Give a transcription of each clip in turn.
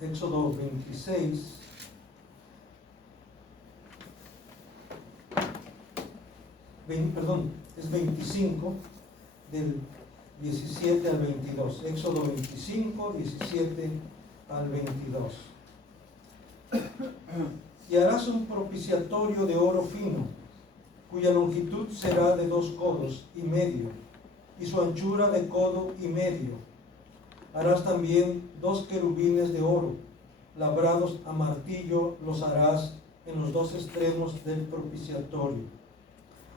Éxodo 26. Es 25, del 17 al 22. Éxodo 25, 17 al 22. Y harás un propiciatorio de oro fino, cuya longitud será de 2 codos y medio, y su anchura de codo y medio. Harás también 2 querubines de oro, labrados a martillo, los harás en los 2 extremos del propiciatorio.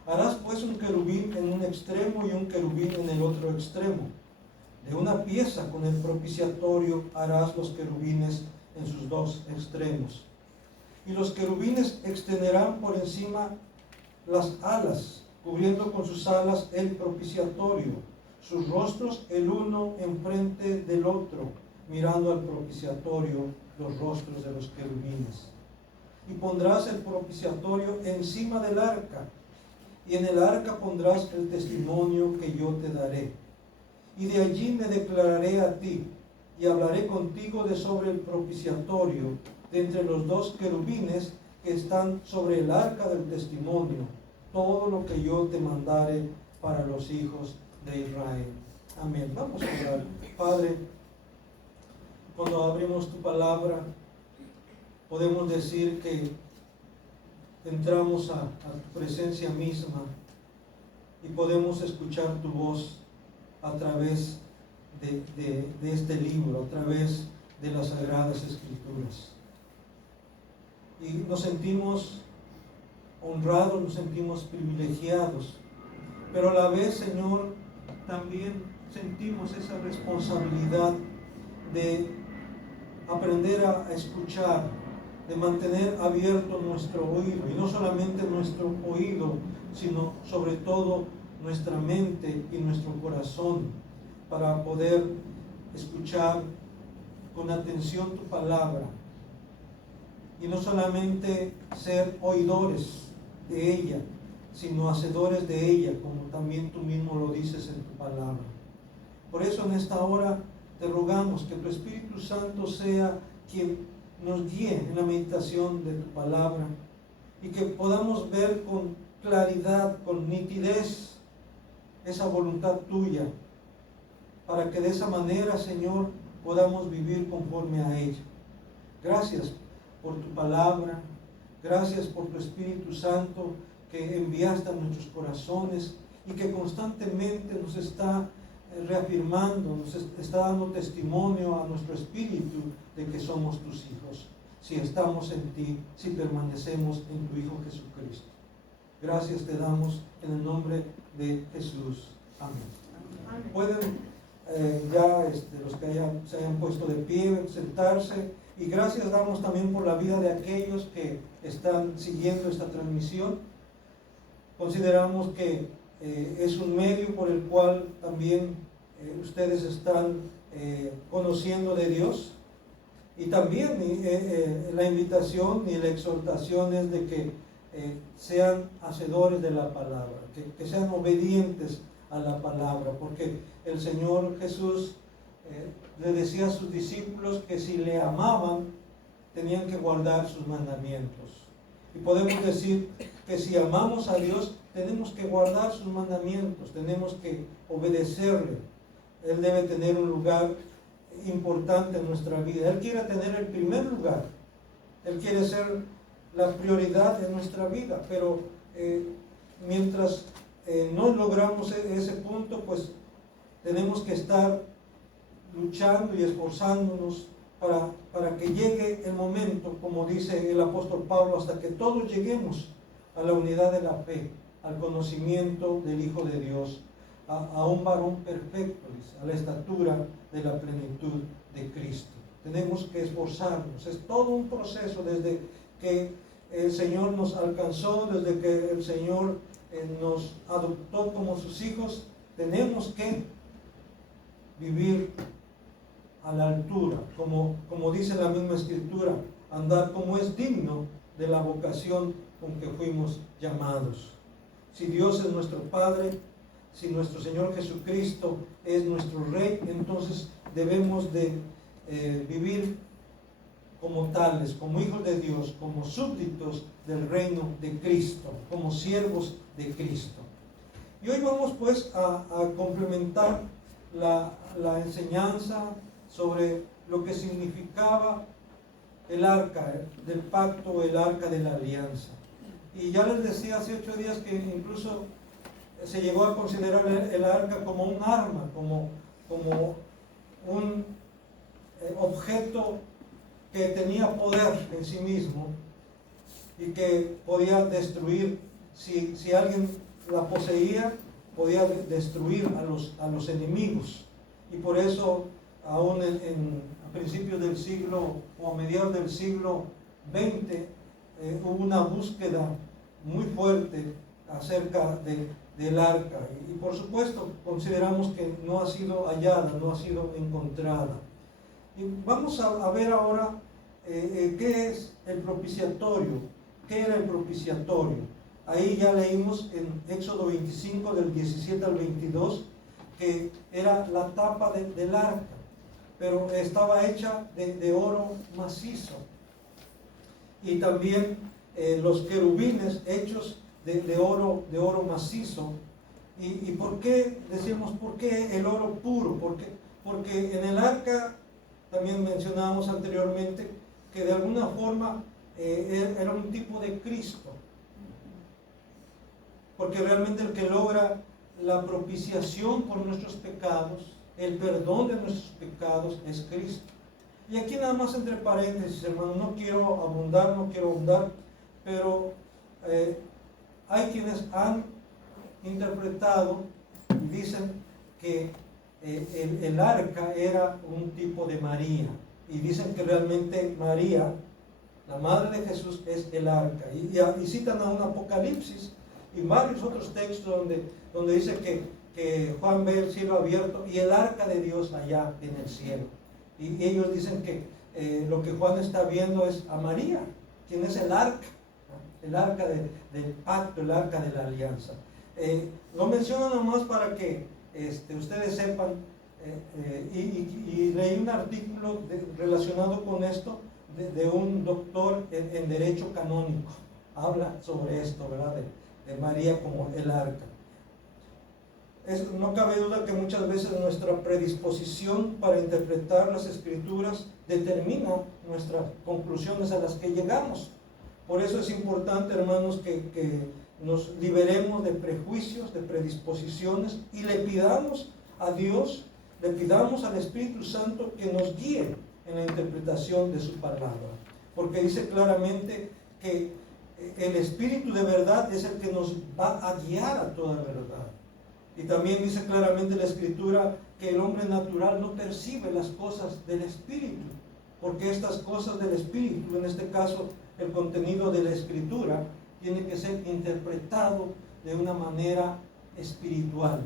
Harás pues un querubín en un extremo y un querubín en el otro extremo. De una pieza con el propiciatorio harás los querubines en sus 2 extremos. Y los querubines extenderán por encima las alas, cubriendo con sus alas el propiciatorio, sus rostros el uno enfrente del otro, mirando al propiciatorio los rostros de los querubines. Y pondrás el propiciatorio encima del arca, y en el arca pondrás el testimonio que yo te daré. Y de allí me declararé a ti, y hablaré contigo de sobre el propiciatorio, de entre los 2 querubines que están sobre el arca del testimonio, todo lo que yo te mandare para los hijos de Israel. Amén. Vamos a orar. Padre, cuando abrimos tu palabra, podemos decir que entramos a tu presencia misma y podemos escuchar tu voz a través de este libro, a través de las Sagradas Escrituras. Y nos sentimos honrados, nos sentimos privilegiados, pero a la vez, Señor, también sentimos esa responsabilidad de aprender a escuchar, de mantener abierto nuestro oído, y no solamente nuestro oído, sino sobre todo nuestra mente y nuestro corazón, para poder escuchar con atención tu palabra, y no solamente ser oidores de ella, sino hacedores de ella, como también tú mismo lo dices en tu palabra. Por eso en esta hora te rogamos que tu Espíritu Santo sea quien nos guíe en la meditación de tu palabra, y que podamos ver con claridad, con nitidez, esa voluntad tuya, para que de esa manera, Señor, podamos vivir conforme a ella. Gracias por tu palabra, gracias por tu Espíritu Santo que enviaste a nuestros corazones y que constantemente nos está reafirmando, nos está dando testimonio a nuestro espíritu de que somos tus hijos, si estamos en ti, si permanecemos en tu Hijo Jesucristo. Gracias te damos en el nombre de Jesús. Amén. Amén. Pueden los que se hayan puesto de pie, sentarse, y gracias damos también por la vida de aquellos que están siguiendo esta transmisión. Consideramos que es un medio por el cual también ustedes están conociendo de Dios, y también la invitación y la exhortación es de que sean hacedores de la palabra, que sean obedientes a la palabra, porque el Señor Jesús le decía a sus discípulos que si le amaban tenían que guardar sus mandamientos, y podemos decir que si amamos a Dios tenemos que guardar sus mandamientos, tenemos que obedecerle. Él debe tener un lugar importante en nuestra vida. Él quiere tener el primer lugar, Él quiere ser la prioridad en nuestra vida, pero mientras no logramos ese punto, pues tenemos que estar luchando y esforzándonos para que llegue el momento, como dice el apóstol Pablo, hasta que todos lleguemos a la unidad de la fe, al conocimiento del Hijo de Dios, a un varón perfecto, dice, a la estatura de la plenitud de Cristo. Tenemos que esforzarnos, es todo un proceso desde que el Señor nos alcanzó, desde que el Señor nos adoptó como sus hijos. Tenemos que vivir a la altura, como dice la misma Escritura, andar como es digno de la vocación con que fuimos llamados. Si Dios es nuestro Padre, si nuestro Señor Jesucristo es nuestro Rey, entonces debemos de vivir como tales, como hijos de Dios, como súbditos del reino de Cristo, como siervos de Cristo. Y hoy vamos pues a complementar la enseñanza sobre lo que significaba el arca del pacto, el arca de la alianza. Y ya les decía hace 8 días que incluso se llegó a considerar el arca como un arma, como un objeto que tenía poder en sí mismo y que podía destruir, si alguien la poseía, podía destruir a los enemigos. Y por eso aún a principios del siglo o a mediados del siglo XX hubo una búsqueda muy fuerte acerca del arca, y por supuesto consideramos que no ha sido hallada, no ha sido encontrada. Y vamos a ver ahora qué es el propiciatorio, qué era el propiciatorio. Ahí ya leímos en Éxodo 25 del 17 al 22 que era la tapa del arca, pero estaba hecha de oro macizo, y también los querubines hechos de oro macizo. ¿Y por qué decimos, por qué el oro puro? Porque en el arca, también mencionábamos anteriormente, que de alguna forma era un tipo de Cristo, porque realmente el que logra la propiciación por nuestros pecados, el perdón de nuestros pecados, es Cristo. Y aquí nada más entre paréntesis, hermano, no quiero abundar, pero hay quienes han interpretado y dicen que el arca era un tipo de María, y dicen que realmente María, la madre de Jesús, es el arca, y citan a un Apocalipsis y varios otros textos donde dice que Juan ve el cielo abierto y el arca de Dios allá en el cielo, y ellos dicen que lo que Juan está viendo es a María, quien es el arca del pacto, el arca de la alianza. Lo menciono nomás para que ustedes sepan, y leí un artículo relacionado con esto de un doctor en derecho canónico. Habla sobre esto, ¿verdad? De María como el arca. No cabe duda que muchas veces nuestra predisposición para interpretar las Escrituras determina nuestras conclusiones a las que llegamos. Por eso es importante, hermanos, que nos liberemos de prejuicios, de predisposiciones, y le pidamos a Dios, le pidamos al Espíritu Santo que nos guíe en la interpretación de su palabra. Porque dice claramente que el Espíritu de verdad es el que nos va a guiar a toda verdad. Y también dice claramente la Escritura que el hombre natural no percibe las cosas del Espíritu, porque estas cosas del Espíritu, en este caso el contenido de la Escritura, tiene que ser interpretado de una manera espiritual.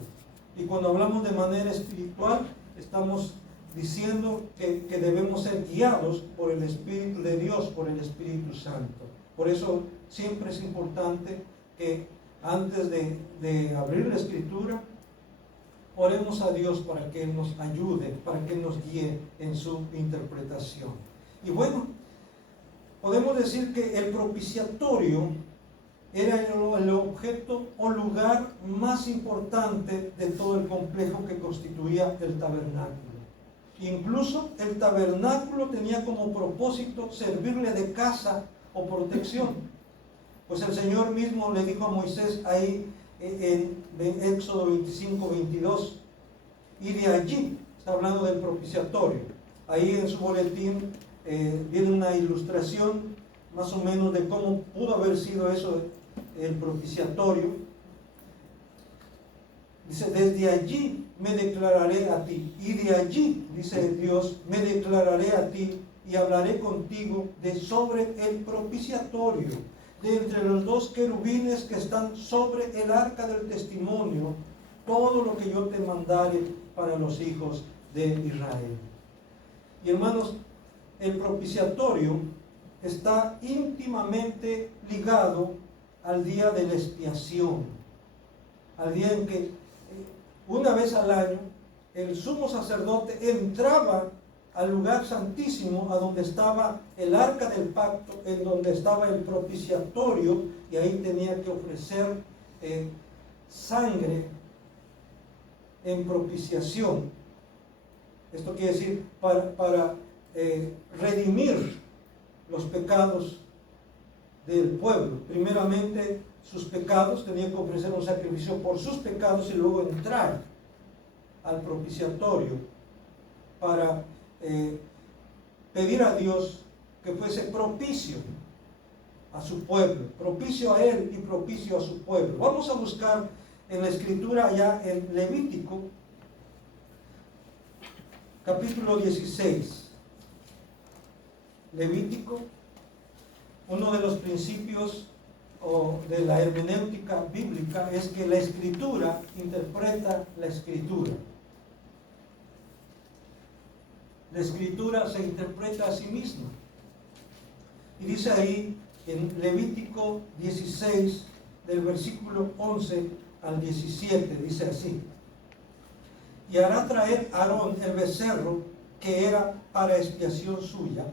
Y cuando hablamos de manera espiritual, estamos diciendo que debemos ser guiados por el Espíritu de Dios, por el Espíritu Santo. Por eso siempre es importante que antes de abrir la Escritura, oremos a Dios para que Él nos ayude, para que Él nos guíe en su interpretación. Y bueno, podemos decir que el propiciatorio era el objeto o lugar más importante de todo el complejo que constituía el tabernáculo. Incluso el tabernáculo tenía como propósito servirle de casa o protección. Pues el Señor mismo le dijo a Moisés ahí en Éxodo 25, 22, y de allí, está hablando del propiciatorio. Ahí en su boletín viene una ilustración más o menos de cómo pudo haber sido eso, el propiciatorio. Dice, desde allí me declararé a ti, y de allí, dice Dios, me declararé a ti y hablaré contigo de sobre el propiciatorio, de entre los dos querubines que están sobre el arca del testimonio, todo lo que yo te mandare para los hijos de Israel. Y hermanos, el propiciatorio está íntimamente ligado al día de la expiación, al día en que una vez al año el sumo sacerdote entraba al lugar santísimo, a donde estaba el arca del pacto, en donde estaba el propiciatorio, y ahí tenía que ofrecer sangre en propiciación. Esto quiere decir para redimir los pecados del pueblo. Primeramente sus pecados, tenía que ofrecer un sacrificio por sus pecados y luego entrar al propiciatorio para pedir a Dios que fuese propicio a su pueblo, propicio a él y propicio a su pueblo. Vamos a buscar en la escritura allá en Levítico capítulo 16. Levítico, uno de los principios de la hermenéutica bíblica es que la escritura interpreta la escritura. La escritura se interpreta a sí misma. Y dice ahí en Levítico 16, del versículo 11 al 17, dice así: y hará traer Aarón el becerro que era para expiación suya,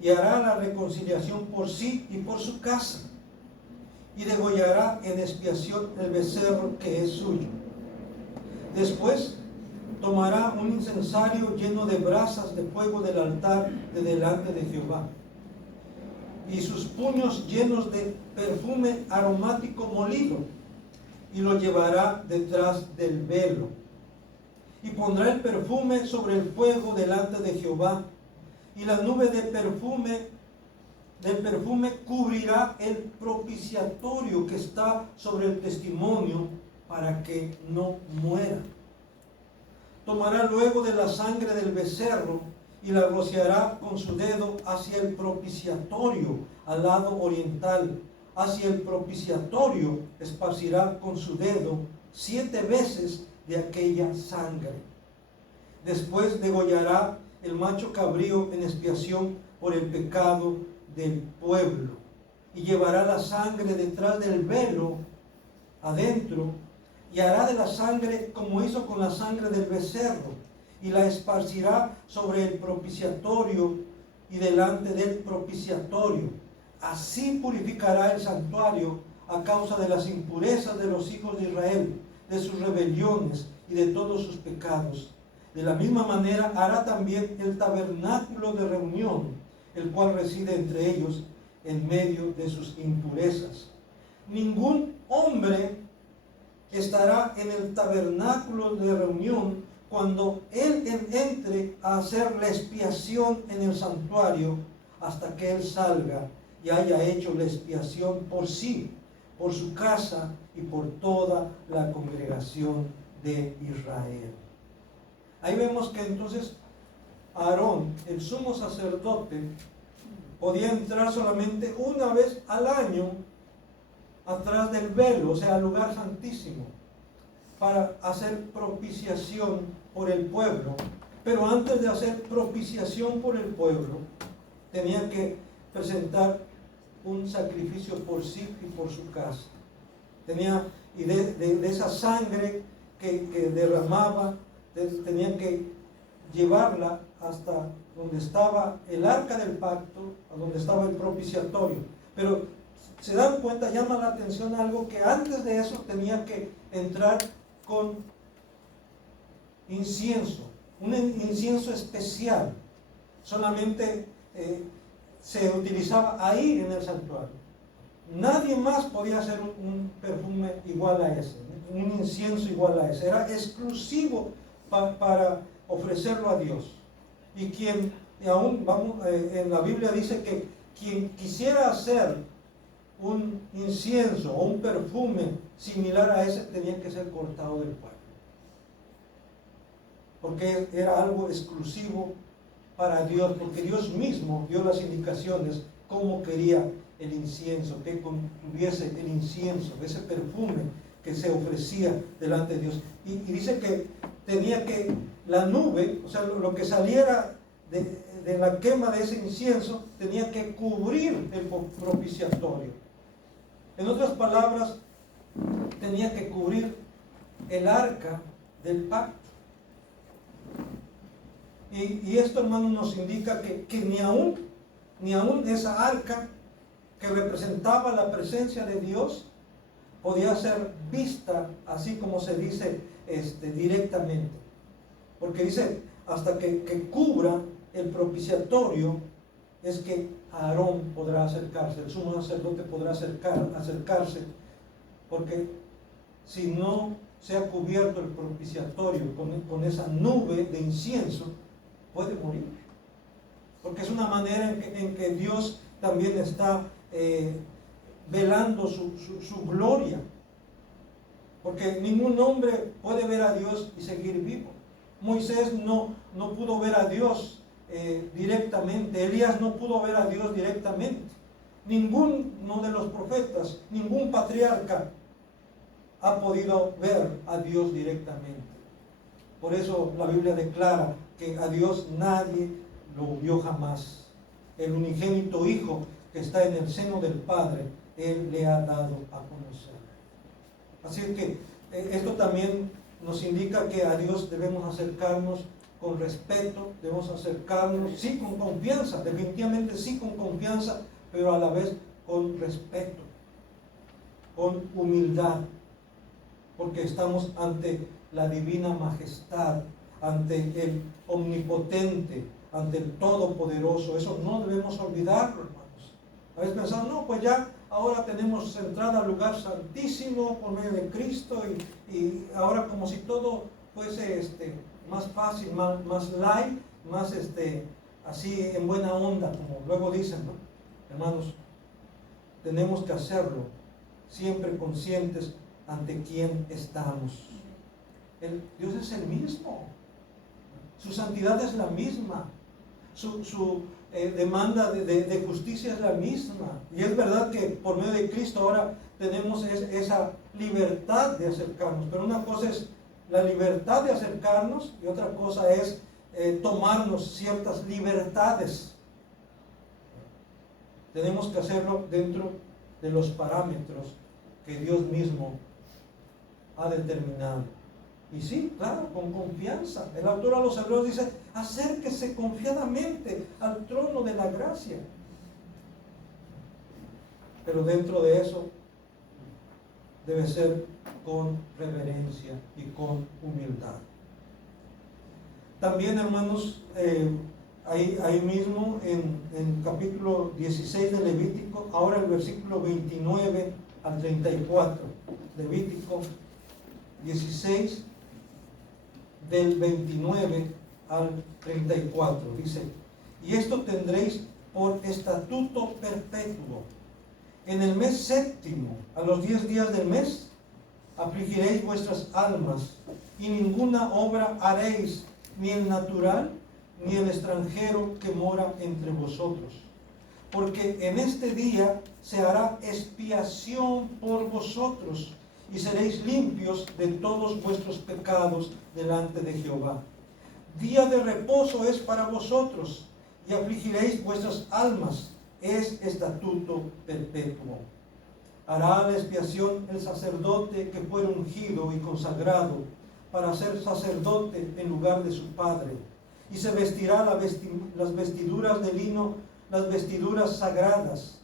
y hará la reconciliación por sí y por su casa, y degollará en expiación el becerro que es suyo. Después tomará un incensario lleno de brasas de fuego del altar de delante de Jehová, y sus puños llenos de perfume aromático molido, y lo llevará detrás del velo, y pondrá el perfume sobre el fuego delante de Jehová, y la nube del perfume cubrirá el propiciatorio que está sobre el testimonio, para que no muera. Tomará luego de la sangre del becerro y la rociará con su dedo hacia el propiciatorio al lado oriental. Hacia el propiciatorio esparcirá con su dedo 7 veces de aquella sangre. Después degollará el macho cabrío en expiación por el pecado del pueblo, y llevará la sangre detrás del velo adentro, y hará de la sangre como hizo con la sangre del becerro, y la esparcirá sobre el propiciatorio y delante del propiciatorio. Así purificará el santuario a causa de las impurezas de los hijos de Israel, de sus rebeliones y de todos sus pecados. De la misma manera hará también el tabernáculo de reunión, el cual reside entre ellos en medio de sus impurezas. Ningún hombre estará en el tabernáculo de reunión cuando él entre a hacer la expiación en el santuario, hasta que él salga y haya hecho la expiación por sí, por su casa y por toda la congregación de Israel. Ahí vemos que entonces Aarón, el sumo sacerdote, podía entrar solamente una vez al año atrás del velo, o sea, al lugar santísimo, para hacer propiciación por el pueblo. Pero antes de hacer propiciación por el pueblo, tenía que presentar un sacrificio por sí y por su casa. Y de esa sangre que derramaba, tenía que llevarla hasta donde estaba el arca del pacto, a donde estaba el propiciatorio. Pero se dan cuenta, llama la atención algo, que antes de eso tenía que entrar con incienso, un incienso especial. Solamente se utilizaba ahí en el santuario. Nadie más podía hacer un perfume igual a ese, un incienso igual a ese. Era exclusivo para ofrecerlo a Dios. Y quien, aún en la Biblia dice que quien quisiera hacer un incienso o un perfume similar a ese, tenía que ser cortado del pueblo, porque era algo exclusivo para Dios, porque Dios mismo dio las indicaciones cómo quería el incienso, que contuviese el incienso, ese perfume que se ofrecía delante de Dios. Y dice que tenía que la nube, o sea, lo que saliera de la quema de ese incienso, tenía que cubrir el propiciatorio. En otras palabras, tenía que cubrir el arca del pacto. Y esto, hermano, nos indica que ni aún esa arca que representaba la presencia de Dios podía ser vista, así como se dice, directamente. Porque dice, hasta que cubra el propiciatorio, es que Aarón podrá acercarse, el sumo sacerdote podrá acercarse, porque si no se ha cubierto el propiciatorio con esa nube de incienso, puede morir. Porque es una manera en que Dios también está velando su gloria. Porque ningún hombre puede ver a Dios y seguir vivo. Moisés no pudo ver a Dios directamente. Elías no pudo ver a Dios directamente. Ninguno de los profetas, ningún patriarca ha podido ver a Dios directamente. Por eso la Biblia declara que a Dios nadie lo vio jamás. El unigénito Hijo que está en el seno del Padre, Él le ha dado a conocer. Así que esto también nos indica que a Dios debemos acercarnos con respeto, debemos acercarnos, sí, con confianza, definitivamente sí, con confianza, pero a la vez con respeto, con humildad, porque estamos ante la divina majestad, ante el omnipotente, ante el todopoderoso. Eso no debemos olvidarlo, hermanos. A veces pensamos, no, pues ya ahora tenemos entrada al lugar santísimo por medio de Cristo y ahora como si todo fuese más fácil, más light, más así en buena onda, como luego dicen, ¿no? Hermanos, tenemos que hacerlo siempre conscientes ante quién estamos. Dios es el mismo, su santidad es la misma, su demanda de justicia es la misma. Y es verdad que por medio de Cristo ahora tenemos esa libertad de acercarnos, pero una cosa es la libertad de acercarnos y otra cosa es tomarnos ciertas libertades. Tenemos que hacerlo dentro de los parámetros que Dios mismo ha determinado. Y sí, claro, con confianza. El autor a los Hebreos dice, acérquese confiadamente al trono de la gracia. Pero dentro de eso debe ser con reverencia y con humildad. También, hermanos, ahí mismo en capítulo 16 de Levítico, ahora el versículo 29 al 34, Levítico 16 del 29 al 34, dice, y esto tendréis por estatuto perpetuo. En el mes séptimo, a los 10 días del mes, afligiréis vuestras almas, y ninguna obra haréis, ni el natural, ni el extranjero que mora entre vosotros. Porque en este día se hará expiación por vosotros, y seréis limpios de todos vuestros pecados delante de Jehová. Día de reposo es para vosotros, y afligiréis vuestras almas, es estatuto perpetuo. Hará la expiación el sacerdote que fuere ungido y consagrado para ser sacerdote en lugar de su padre, y se vestirá las vestiduras de lino, las vestiduras sagradas,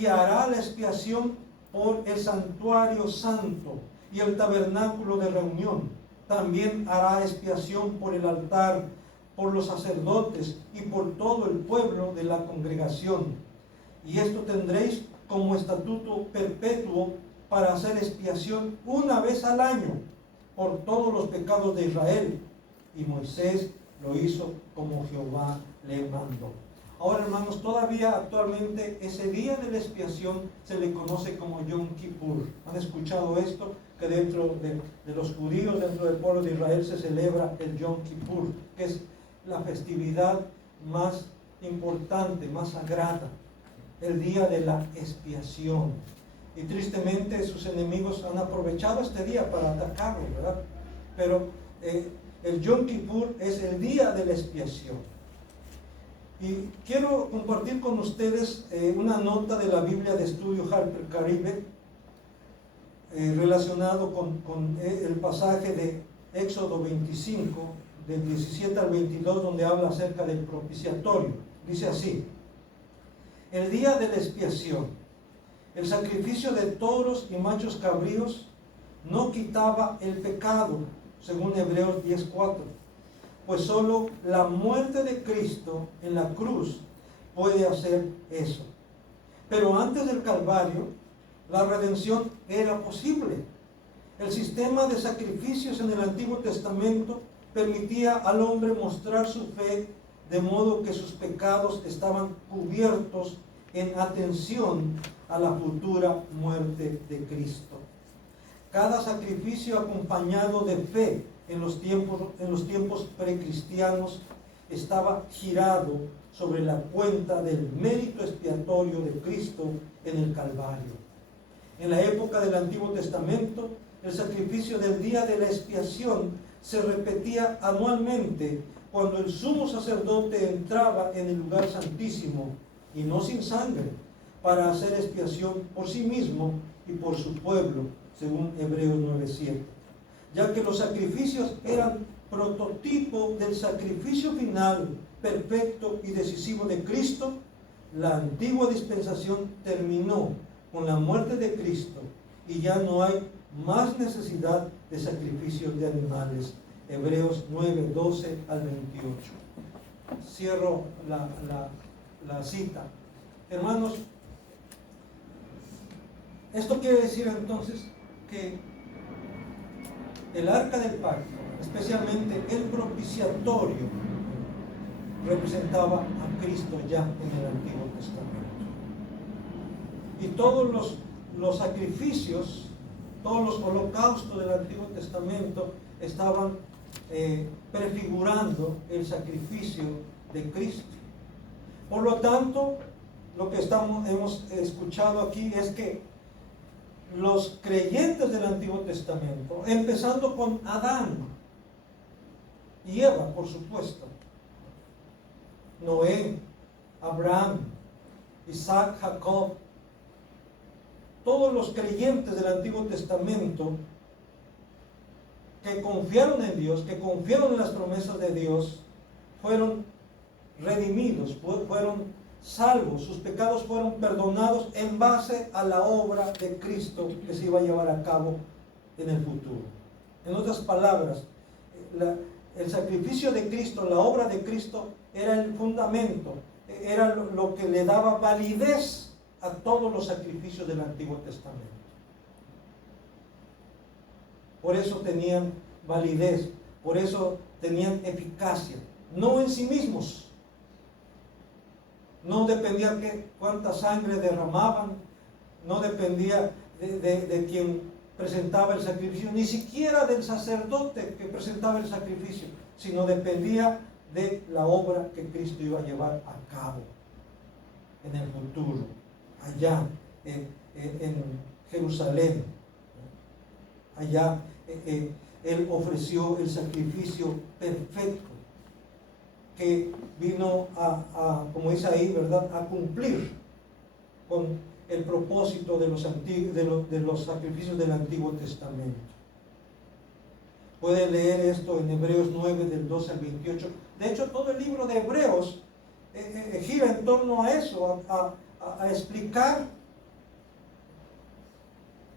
y hará la expiación por el santuario santo y el tabernáculo de reunión. También hará expiación por el altar, por los sacerdotes y por todo el pueblo de la congregación. Y esto tendréis como estatuto perpetuo para hacer expiación una vez al año por todos los pecados de Israel. Y Moisés lo hizo como Jehová le mandó. Ahora, hermanos, todavía actualmente ese día de la expiación se le conoce como Yom Kippur. ¿Han escuchado esto? Que dentro de los judíos, dentro del pueblo de Israel, se celebra el Yom Kippur, que es la festividad más importante, más sagrada, el día de la expiación. Y tristemente sus enemigos han aprovechado este día para atacarlo, ¿verdad? Pero el Yom Kippur es el día de la expiación. Y quiero compartir con ustedes una nota de la Biblia de Estudio Harper Caribe relacionado con el pasaje de Éxodo 25, del 17 al 22, donde habla acerca del propiciatorio. Dice así: el día de la expiación, el sacrificio de toros y machos cabríos no quitaba el pecado, según Hebreos 10:4, pues solo la muerte de Cristo en la cruz puede hacer eso. Pero antes del Calvario, la redención era posible. El sistema de sacrificios en el Antiguo Testamento permitía al hombre mostrar su fe, de modo que sus pecados estaban cubiertos en atención a la futura muerte de Cristo. Cada sacrificio acompañado de fe en los tiempos precristianos estaba girado sobre la cuenta del mérito expiatorio de Cristo en el Calvario. En la época del Antiguo Testamento, el sacrificio del día de la expiación se repetía anualmente cuando el sumo sacerdote entraba en el lugar santísimo, y no sin sangre, para hacer expiación por sí mismo y por su pueblo, según Hebreos 9:7. Ya que los sacrificios eran prototipo del sacrificio final, perfecto y decisivo de Cristo, la antigua dispensación terminó con la muerte de Cristo y ya no hay más necesidad de sacrificios de animales. Hebreos 9:12 al 28. Cierro la cita. Hermanos, esto quiere decir entonces que el arca del pacto, especialmente el propiciatorio, representaba a Cristo ya en el Antiguo Testamento. Y todos los sacrificios, todos los holocaustos del Antiguo Testamento estaban prefigurando el sacrificio de Cristo. Por lo tanto, lo que hemos escuchado aquí es que los creyentes del Antiguo Testamento, empezando con Adán y Eva, por supuesto, Noé, Abraham, Isaac, Jacob, todos los creyentes del Antiguo Testamento que confiaron en Dios, que confiaron en las promesas de Dios, fueron redimidos, fueron salvos, sus pecados fueron perdonados en base a la obra de Cristo que se iba a llevar a cabo en el futuro. En otras palabras, el sacrificio de Cristo, la obra de Cristo, era el fundamento, era lo que le daba validez a todos los sacrificios del Antiguo Testamento. Por eso tenían validez, por eso tenían eficacia, no en sí mismos. No dependía de cuánta sangre derramaban, no dependía de quien presentaba el sacrificio, ni siquiera del sacerdote que presentaba el sacrificio, sino dependía de la obra que Cristo iba a llevar a cabo en el futuro, allá en Jerusalén. Allá Él ofreció el sacrificio perfecto que vino como dice ahí, ¿verdad?, a cumplir con el propósito de los sacrificios del Antiguo Testamento. Puede leer esto en Hebreos 9, del 12 al 28. De hecho, todo el libro de Hebreos gira en torno a eso, a explicar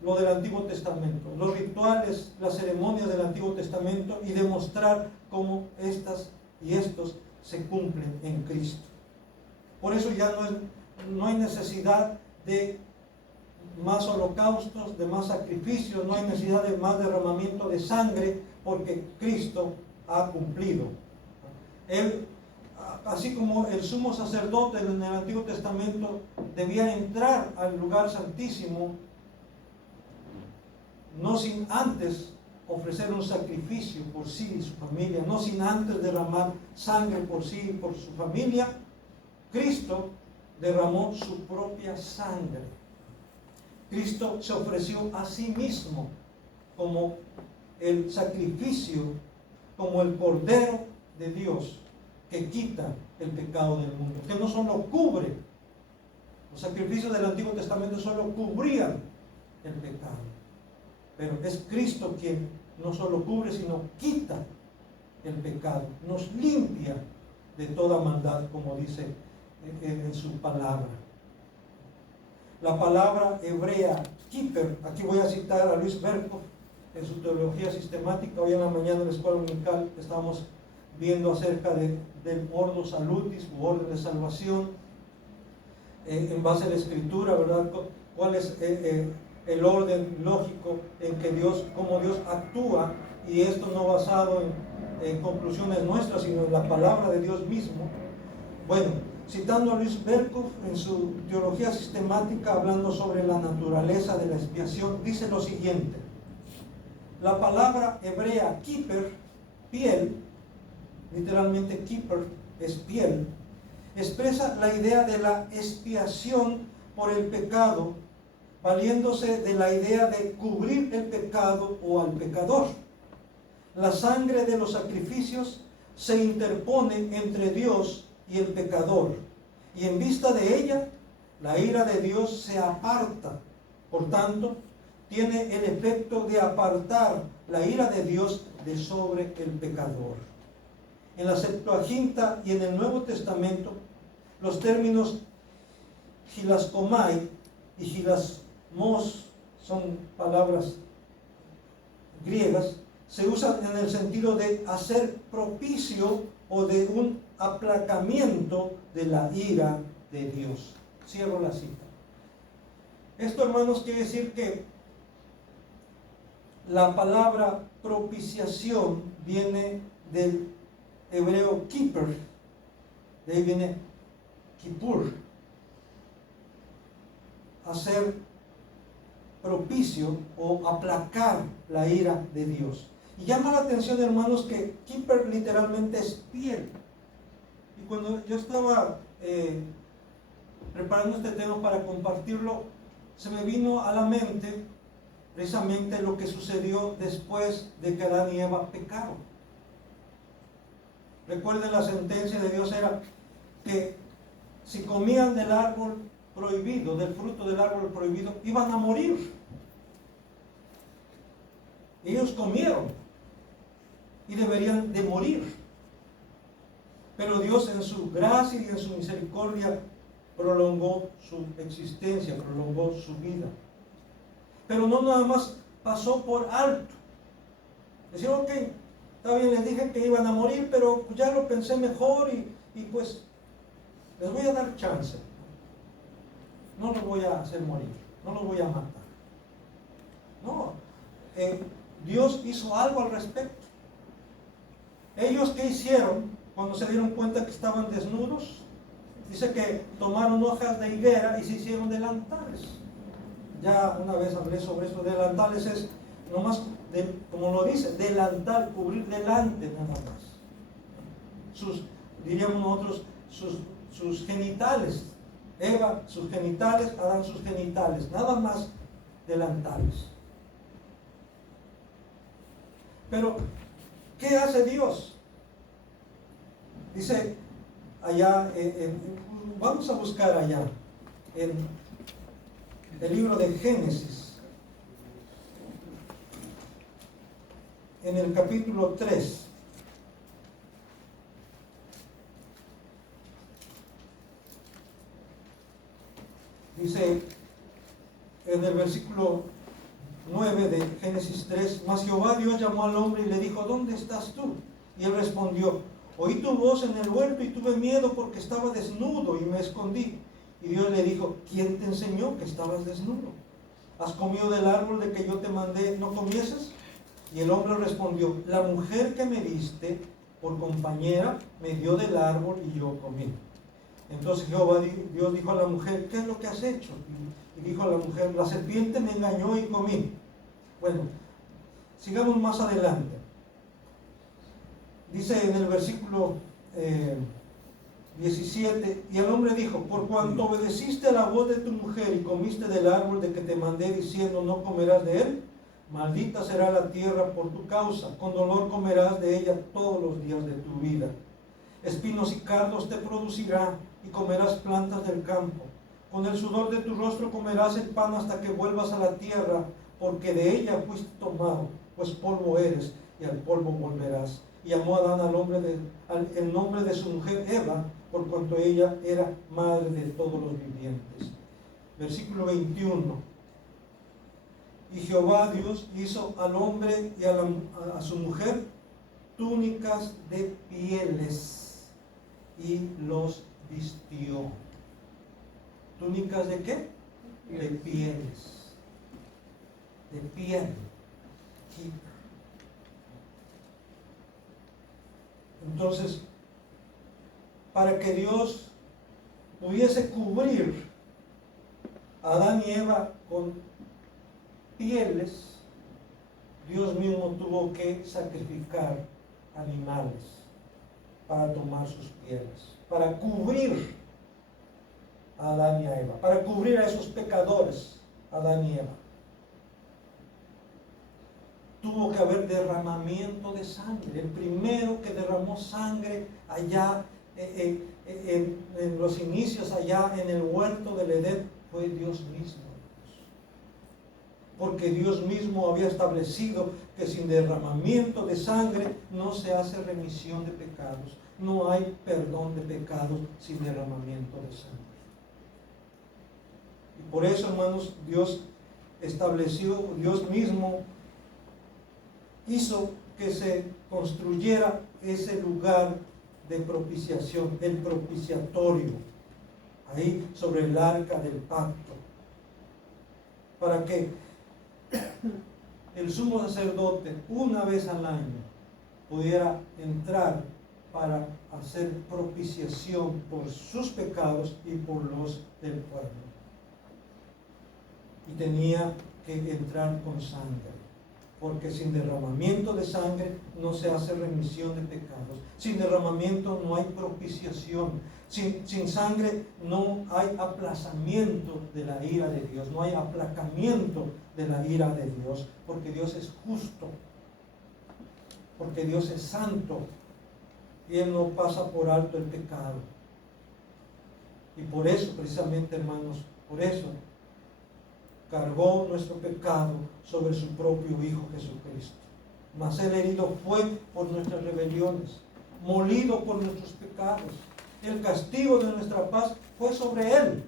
lo del Antiguo Testamento, los rituales, las ceremonias del Antiguo Testamento, y demostrar cómo estas y estos se cumplen en Cristo. Por eso ya no hay necesidad de más holocaustos, de más sacrificios, no hay necesidad de más derramamiento de sangre, porque Cristo ha cumplido. Él, así como el sumo sacerdote en el Antiguo Testamento debía entrar al lugar santísimo, no sin antes ofrecer un sacrificio por sí y su familia, no sin antes derramar sangre por sí y por su familia, Cristo derramó su propia sangre. Cristo se ofreció a sí mismo como el sacrificio, como el Cordero de Dios que quita el pecado del mundo, que no solo cubre, los sacrificios del Antiguo Testamento solo cubrían el pecado, pero es Cristo quien no solo cubre, sino quita el pecado, nos limpia de toda maldad, como dice en su palabra. La palabra hebrea, kiper, aquí voy a citar a Luis Berkhoff en su teología sistemática. Hoy en la mañana en la escuela dominical estábamos viendo acerca del ordo salutis, u orden de salvación, en base a la escritura, ¿verdad? ¿Cuál es el orden lógico en que cómo Dios actúa? Y esto no basado en conclusiones nuestras, sino en la palabra de Dios mismo. Bueno, citando a Luis Berkhoff en su teología sistemática, hablando sobre la naturaleza de la expiación, dice lo siguiente: la palabra hebrea kiper, piel, literalmente kiper es piel, expresa la idea de la expiación por el pecado, valiéndose de la idea de cubrir el pecado o al pecador. La sangre de los sacrificios se interpone entre Dios y el pecador, y en vista de ella, la ira de Dios se aparta. Por tanto, tiene el efecto de apartar la ira de Dios de sobre el pecador. En la Septuaginta y en el Nuevo Testamento, los términos hilaskomai y hilasmos son palabras griegas, se usan en el sentido de hacer propicio o de un aplacamiento de la ira de Dios. Cierro la cita. Esto, hermanos, quiere decir que la palabra propiciación viene del hebreo kippur, de ahí viene kippur, hacer propicio o aplacar la ira de Dios. Y llama la atención, hermanos, que kippur literalmente es piel. Y cuando yo estaba preparando este tema para compartirlo, se me vino a la mente precisamente lo que sucedió después de que Adán y Eva pecaron. Recuerden, la sentencia de Dios era que si comían del árbol prohibido, del fruto del árbol prohibido, iban a morir. Ellos comieron y deberían de morir. Pero Dios, en su gracia y en su misericordia, prolongó su existencia, prolongó su vida. Pero no nada más pasó por alto. Decía, ok, está bien, les dije que iban a morir, pero ya lo pensé mejor y pues les voy a dar chance. No los voy a hacer morir, no los voy a matar. No, Dios hizo algo al respecto. Ellos, ¿qué hicieron cuando se dieron cuenta que estaban desnudos? Dice que tomaron hojas de higuera y se hicieron delantales. Ya una vez hablé sobre esto. Delantales es nomás, como lo dice, delantal, cubrir delante nada más. Diríamos nosotros, sus genitales. Eva, sus genitales; Adán, sus genitales. Nada más delantales. Pero, ¿qué hace Dios? Dice allá, vamos a buscar allá, en el libro de Génesis, en el capítulo 3. Dice en el versículo 9 de Génesis 3: mas Jehová Dios llamó al hombre y le dijo, ¿dónde estás tú? Y él respondió, oí tu voz en el huerto y tuve miedo porque estaba desnudo y me escondí. Y Dios le dijo, ¿quién te enseñó que estabas desnudo? ¿Has comido del árbol de que yo te mandé no comieses? Y el hombre respondió, la mujer que me diste por compañera me dio del árbol y yo comí. Entonces Dios dijo a la mujer, ¿qué es lo que has hecho? Y dijo a la mujer, la serpiente me engañó y comí. Bueno, sigamos más adelante. Dice en el versículo 17, y el hombre dijo, por cuanto obedeciste a la voz de tu mujer y comiste del árbol de que te mandé diciendo, no comerás de él, maldita será la tierra por tu causa, con dolor comerás de ella todos los días de tu vida. Espinos y cardos te producirá, y comerás plantas del campo. Con el sudor de tu rostro comerás el pan hasta que vuelvas a la tierra, porque de ella fuiste tomado, pues polvo eres, y al polvo volverás. y llamó a Adán el nombre de su mujer Eva, por cuanto ella era madre de todos los vivientes. Versículo 21. Y Jehová Dios hizo al hombre y a su mujer túnicas de pieles y los vistió. ¿Túnicas de qué? De pieles. De piel. Entonces, para que Dios pudiese cubrir a Adán y Eva con pieles, Dios mismo tuvo que sacrificar animales para tomar sus pieles, para cubrir a Adán y a Eva, para cubrir a esos pecadores, Adán y Eva. Tuvo que haber derramamiento de sangre. El primero que derramó sangre allá en los inicios, allá en el huerto del Edén, fue Dios mismo. Porque Dios mismo había establecido que sin derramamiento de sangre no se hace remisión de pecados. No hay perdón de pecados sin derramamiento de sangre. Y por eso, hermanos, Dios estableció, Dios mismo hizo que se construyera ese lugar de propiciación, el propiciatorio, ahí sobre el arca del pacto, para que el sumo sacerdote una vez al año pudiera entrar para hacer propiciación por sus pecados y por los del pueblo. Y tenía que entrar con sangre, porque sin derramamiento de sangre no se hace remisión de pecados. Sin derramamiento no hay propiciación. Sin sangre no hay aplazamiento de la ira de Dios, no hay aplacamiento de la ira de Dios, porque Dios es justo, porque Dios es santo y Él no pasa por alto el pecado. Y por eso, precisamente, hermanos, por eso cargó nuestro pecado sobre su propio Hijo Jesucristo. Mas Él herido fue por nuestras rebeliones, molido por nuestros pecados. El castigo de nuestra paz fue sobre Él,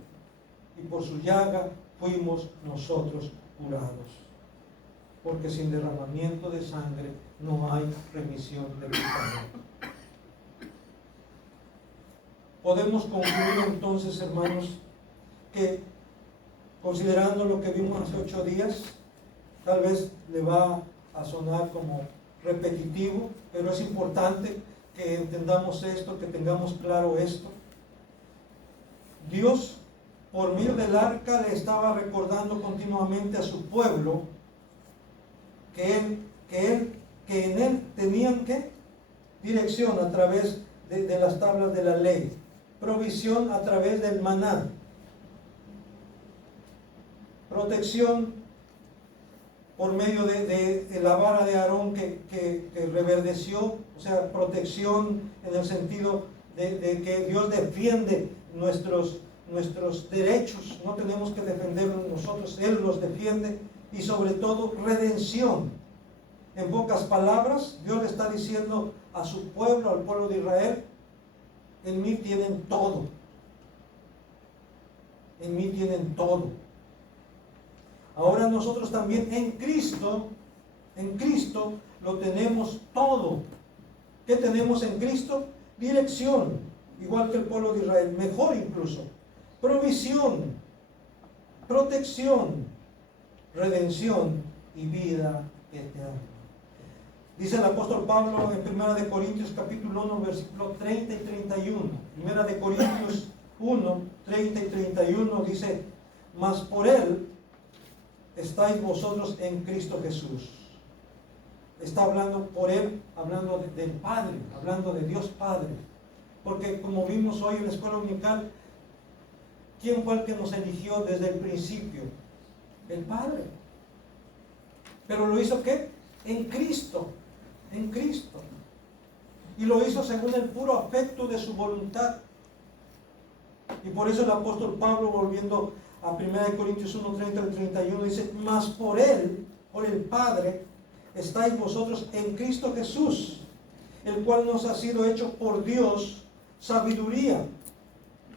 y por su llaga fuimos nosotros curados. Porque sin derramamiento de sangre no hay remisión de pecado. Podemos concluir entonces, hermanos, que considerando lo que vimos hace 8 días, tal vez le va a sonar como repetitivo, pero es importante que entendamos esto, que tengamos claro esto. Dios, por medio del arca, le estaba recordando continuamente a su pueblo que en él tenían ¿qué? Dirección a través de las tablas de la ley, provisión a través del maná, protección por medio de la vara de Aarón que reverdeció, o sea, protección en el sentido de que Dios defiende nuestros derechos, no tenemos que defenderlos nosotros, Él los defiende, y sobre todo redención. En pocas palabras, Dios le está diciendo a su pueblo, al pueblo de Israel: en mí tienen todo, en mí tienen todo. Ahora nosotros también en Cristo lo tenemos todo. ¿Qué tenemos en Cristo? Dirección, igual que el pueblo de Israel, mejor incluso. Provisión, protección, redención y vida eterna. Dice el apóstol Pablo en 1 Corintios capítulo 1, versículo 30 y 31. 1 Corintios 1, 30 y 31 dice: mas por Él estáis vosotros en Cristo Jesús. Está hablando por Él, hablando del Padre, hablando de Dios Padre. Porque como vimos hoy en la escuela dominical, ¿quién fue el que nos eligió desde el principio? El Padre. Pero lo hizo ¿qué? En Cristo, en Cristo. Y lo hizo según el puro afecto de su voluntad. Y por eso el apóstol Pablo, volviendo a 1 Corintios 1, 30 al 31, dice: mas por Él, por el Padre, estáis vosotros en Cristo Jesús, el cual nos ha sido hecho por Dios sabiduría.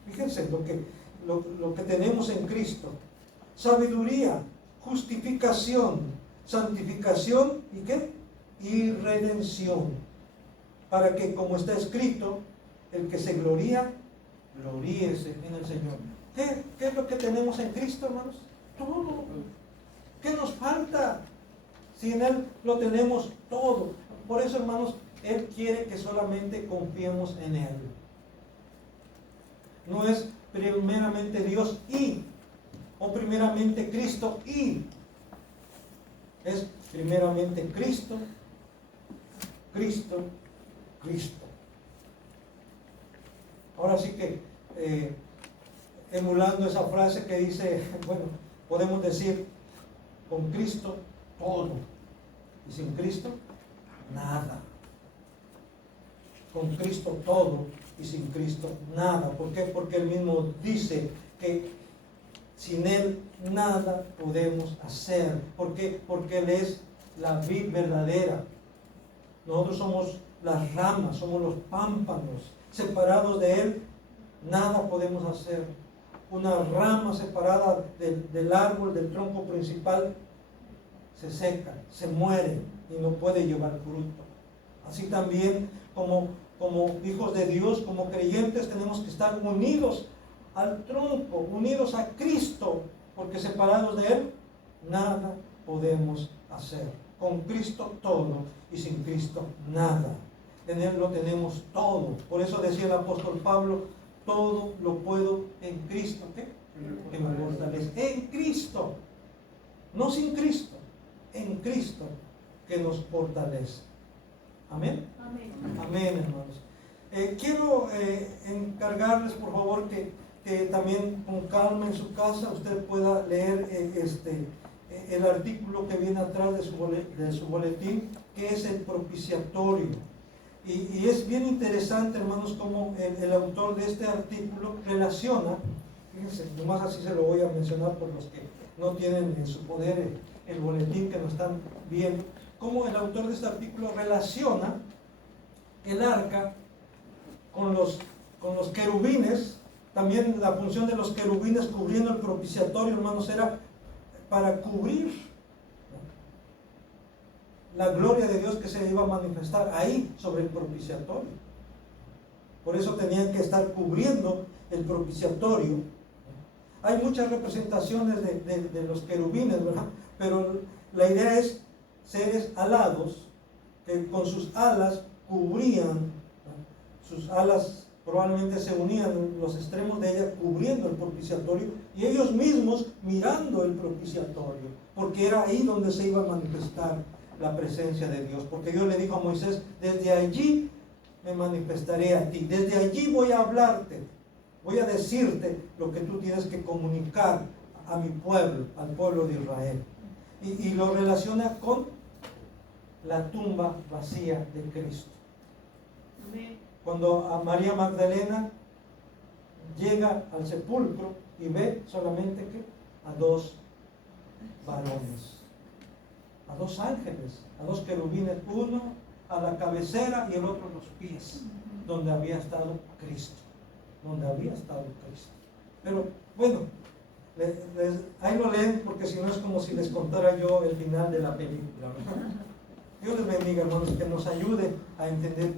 Fíjense lo que tenemos en Cristo. Sabiduría, justificación, santificación y ¿qué? Y redención. Para que, como está escrito, el que se gloría, gloríese en el Señor. ¿Qué es lo que tenemos en Cristo, hermanos? Todo. ¿Qué nos falta? Si en Él lo tenemos todo. Por eso, hermanos, Él quiere que solamente confiemos en Él. No es primeramente Dios o primeramente Cristo es primeramente Cristo, Cristo, Cristo. Ahora sí que emulando esa frase que dice, bueno, podemos decir, con Cristo todo y sin Cristo nada. Con Cristo todo y sin Cristo nada. ¿Por qué? Porque Él mismo dice que sin Él nada podemos hacer. ¿Por qué? Porque Él es la vid verdadera. Nosotros somos las ramas, somos los pámpanos. Separados de Él, nada podemos hacer. Una rama separada del árbol, del tronco principal, se seca, se muere y no puede llevar fruto. Así también como hijos de Dios, como creyentes, tenemos que estar unidos al tronco, unidos a Cristo, porque separados de Él, nada podemos hacer. Con Cristo todo y sin Cristo nada. En Él lo tenemos todo. Por eso decía el apóstol Pablo, todo lo puedo en Cristo, ¿qué? Que me fortalece. En Cristo, no sin Cristo, en Cristo que nos fortalece. Amén. Amén. Amén, hermanos. Quiero encargarles, por favor, que también con calma en su casa usted pueda leer el artículo que viene atrás de su boletín, que es el propiciatorio. Y es bien interesante, hermanos, cómo el autor de este artículo relaciona, fíjense, nomás así se lo voy a mencionar por los que no tienen en su poder el boletín que nos están viendo, cómo el autor de este artículo relaciona el arca con los querubines. También la función de los querubines cubriendo el propiciatorio, hermanos, era para cubrir la gloria de Dios que se iba a manifestar ahí sobre el propiciatorio. Por eso tenían que estar cubriendo el propiciatorio. Hay muchas representaciones de los querubines, ¿verdad? Pero la idea es seres alados que con sus alas cubrían, ¿verdad? Sus alas probablemente se unían en los extremos de ella cubriendo el propiciatorio y ellos mismos mirando el propiciatorio, porque era ahí donde se iba a manifestar la presencia de Dios. Porque Dios le dijo a Moisés, desde allí me manifestaré a ti, desde allí voy a hablarte, voy a decirte lo que tú tienes que comunicar a mi pueblo, al pueblo de Israel. Y lo relaciona con la tumba vacía de Cristo. Amén. Cuando a María Magdalena llega al sepulcro y ve solamente que a dos varones, a dos ángeles, a dos querubines, uno a la cabecera y el otro a los pies, donde había estado Cristo, Pero bueno, ahí lo leen, porque si no es como si les contara yo el final de la película, ¿verdad? Dios les bendiga, hermanos, que nos ayude a entender